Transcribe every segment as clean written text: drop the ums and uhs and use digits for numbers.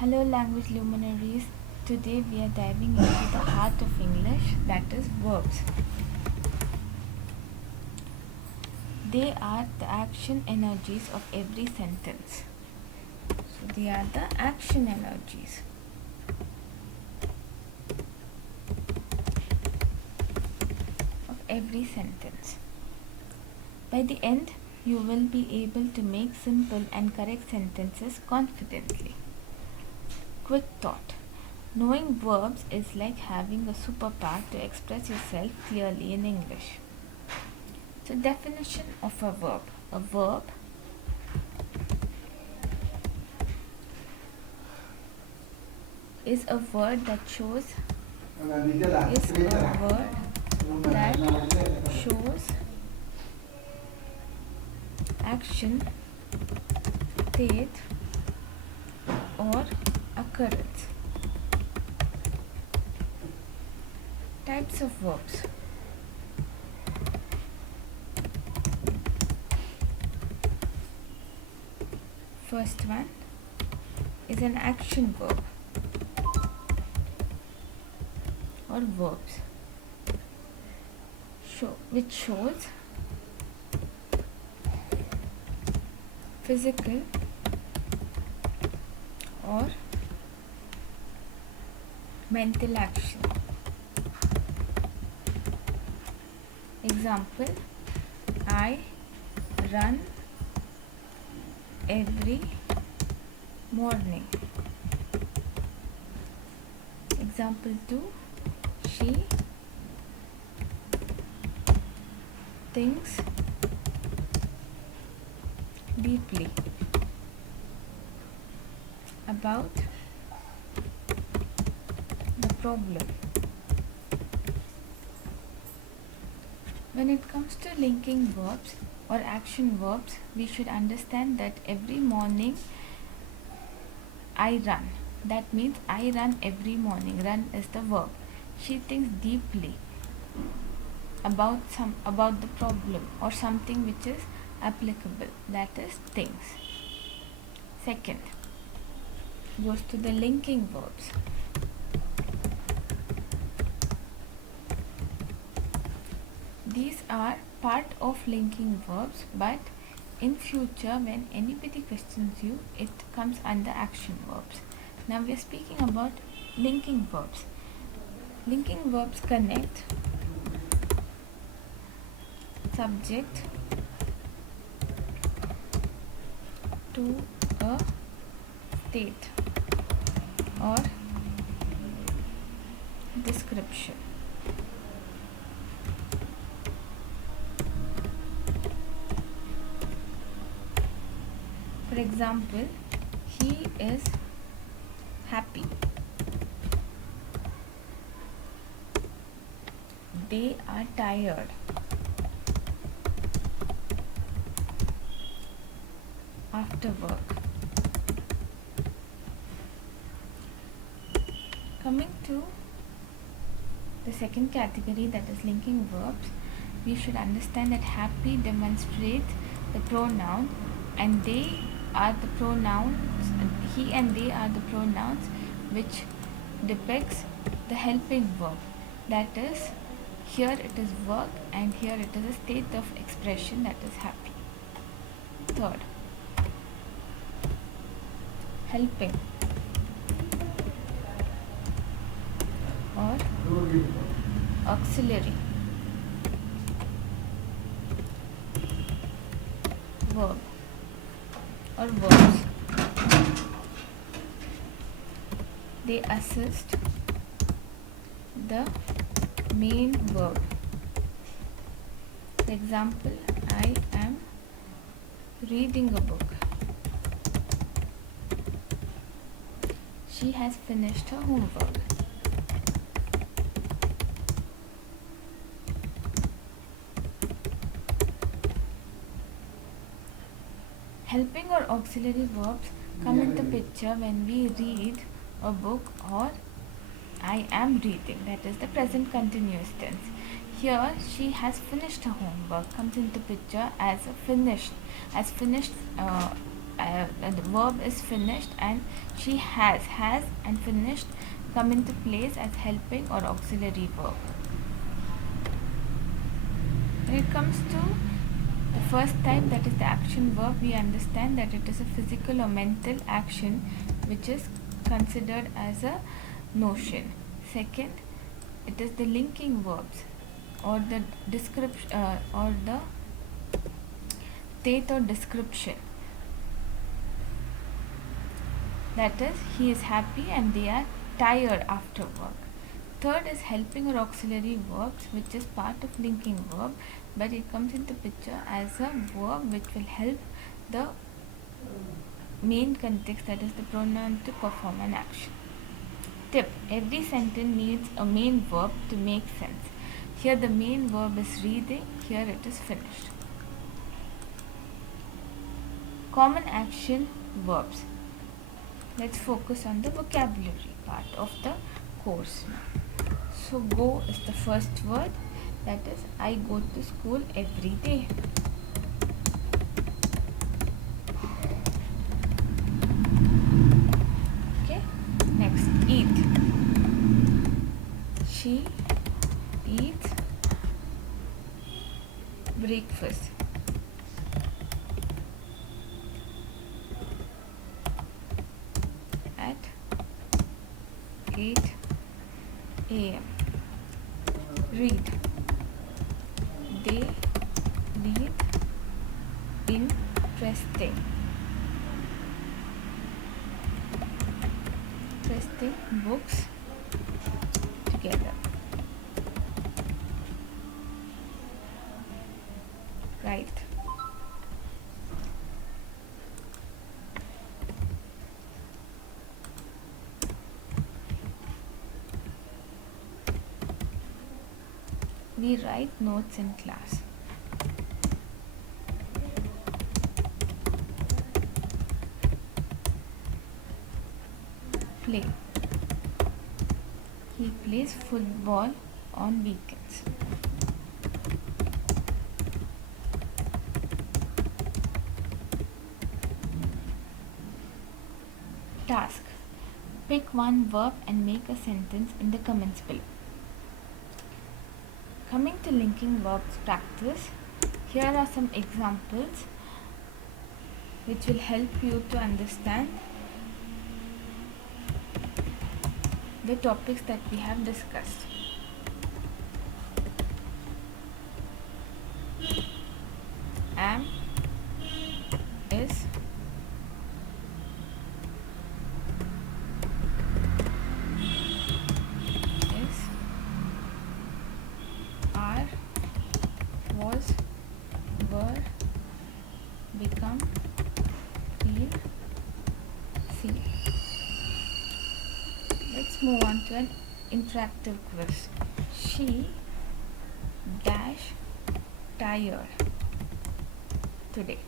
Hello, language luminaries. Today we are diving into the heart of English, that is, verbs. They are the action energies of every sentence. So, they are the action energies. Of every sentence. By the end, you will be able to make simple and correct sentences confidently. Quick thought. Knowing verbs is like having a superpower to express yourself clearly in English. So, definition of a verb. A verb is a word that shows action, state, or occurrence. Types of verbs. First one is an action verb or verbs which shows physical or mental action. Example, I run every morning. Example 2, she thinks deeply about the problem. When it comes to linking verbs or action verbs, we should understand that every morning I run. That means I run every morning. Run is the verb. She thinks deeply about the problem or something which is applicable. That is things. Second goes to the linking verbs. These are part of linking verbs, but in future when anybody questions you, it comes under action verbs. Now we are speaking about linking verbs. Linking verbs connect subject to a state or description. For example, he is happy. They are tired. After work. Coming to the second category, that is linking verbs, we should understand that happy demonstrates the pronoun and they are the pronouns, he and they are the pronouns which depicts the helping verb. That is, here it is work and here it is a state of expression, that is happy. Third, helping or auxiliary verb or verbs. They assist the main verb. For example, I am reading a book. She has finished her homework. Helping or auxiliary verbs come into picture when we read a book or I am reading, that is the present continuous tense. Here she has finished her homework comes into picture as finished the verb is finished, and she has and finished come into place as helping or auxiliary verb. When it comes to the first type, that is the action verb, we understand that it is a physical or mental action which is considered as a notion. Second, it is the linking verbs or the description or the state or description. That is, he is happy and they are tired after work. Third is helping or auxiliary verbs, which is part of linking verb, but it comes into picture as a verb which will help the main context, that is the pronoun, to perform an action. Tip: every sentence needs a main verb to make sense. Here the main verb is reading, here it is finished. Common action verbs. Let's focus on the vocabulary part of the course now. So go is the first word, that is I go to school every day. Okay, next, eat. She eats breakfast. At 8 a.m. Read. They read interesting books together. Right. We write notes in class. Play. He plays football on weekends. Task. Pick one verb and make a sentence in the comments below. Coming to linking verbs practice, here are some examples which will help you to understand the topics that we have discussed. Am, is, are, was, were, become, feel, see. Let's move on to an interactive quiz. She dash tired today.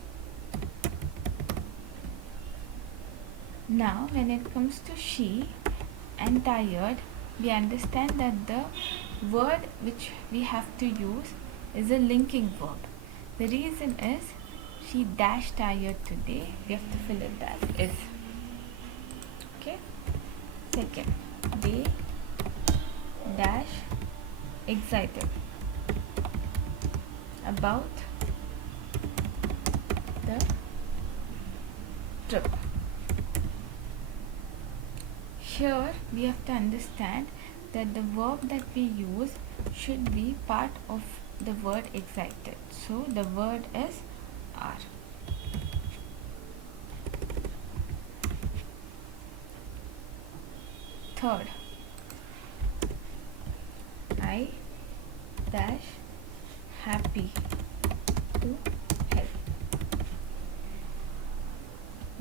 Now when it comes to she and tired, we understand that the word which we have to use is a linking verb. The reason is she dash tired today, we have to fill it as is. Okay. Second, they dash excited about the trip. Here we have to understand that the verb that we use should be part of the word excited. So the word is are. Third, I dash happy to help.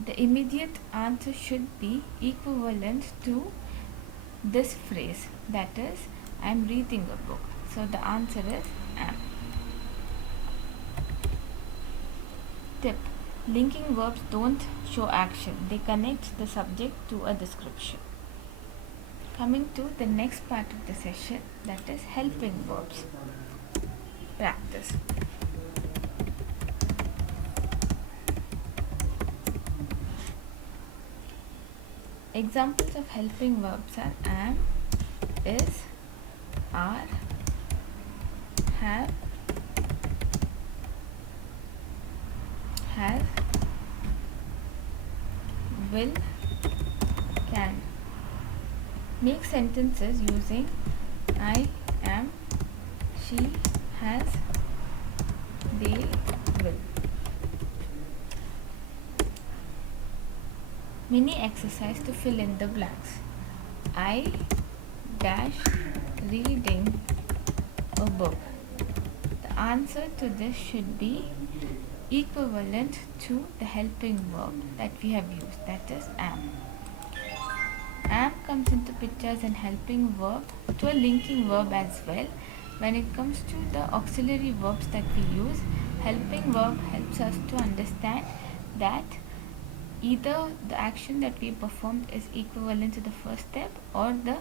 The immediate answer should be equivalent to this phrase, that is, I am reading a book. So the answer is am. Tip: linking verbs don't show action, they connect the subject to a description. Coming to the next part of the session, that is helping verbs practice. Examples of helping verbs are am, is, are, have, has, will, can. Make sentences using I, am, she, has, they, will. Mini exercise to fill in the blanks. I dash reading a book. The answer to this should be equivalent to the helping verb that we have used, that is am. Am comes into picture as an helping verb to a linking verb as well. When it comes to the auxiliary verbs that we use, helping verb helps us to understand that either the action that we performed is equivalent to the first step or the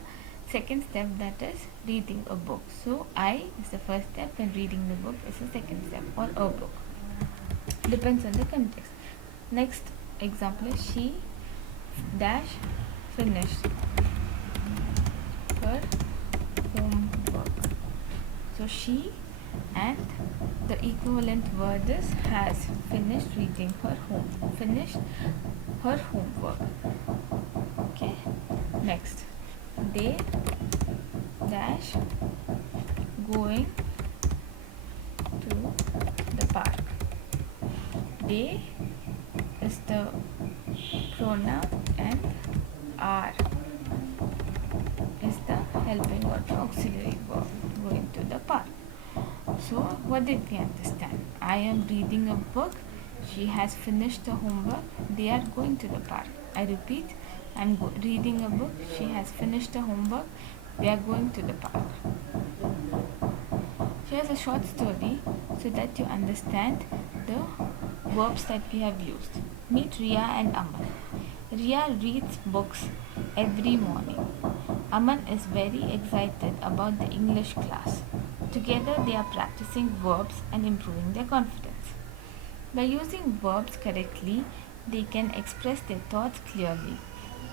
second step, that is reading a book. So I is the first step and reading the book is the second step, or a book. Depends on the context. Next example is she dash finished her homework. So she and the equivalent word is has finished reading her finished her homework. Okay. Next, they dash going to the park. They is the pronoun and are is the helping or the auxiliary verb, going to the park. So what did we understand? I am reading a book, she has finished the homework, they are going to the park. I repeat, I am reading a book, she has finished the homework, they are going to the park. Here's a short story so that you understand the verbs that we have used. Meet Ria and Aman. Ria reads books every morning. Aman is very excited about the English class. Together they are practicing verbs and improving their confidence. By using verbs correctly, they can express their thoughts clearly.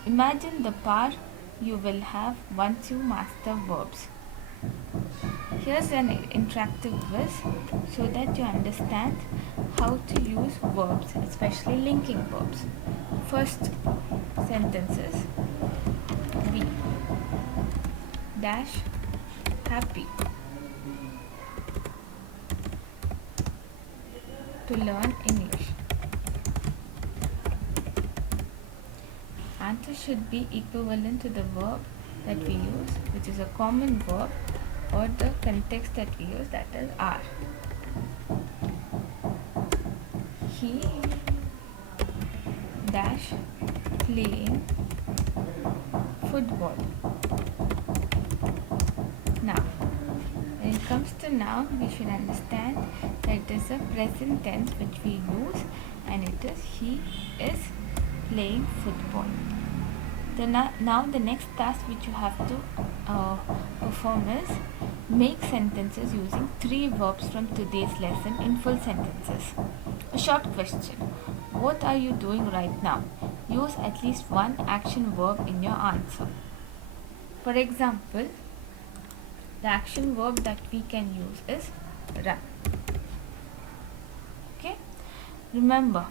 Imagine the power you will have once you master verbs. Here's an interactive quiz so that you understand how to use verbs, especially linking verbs. First sentences: be dash happy to learn English. Answer should be equivalent to the verb that we use, which is a common verb, or the context that we use, that is are. He dash playing football. Now, when it comes to noun, we should understand that it is a present tense which we use, and it is he is playing football. Now the next task which you have to perform is make sentences using 3 verbs from today's lesson in full sentences. A short question: what are you doing right now? Use at least one action verb in your answer. For example, the action verb that we can use is run. Okay? Remember,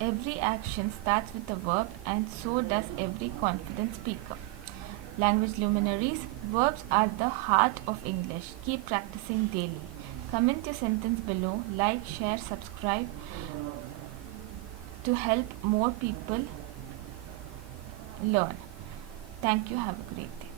every action starts with a verb, and so does every confident speaker. Language luminaries, verbs are the heart of English. Keep practicing daily. Comment your sentence below, like, share, subscribe to help more people learn. Thank you. Have a great day.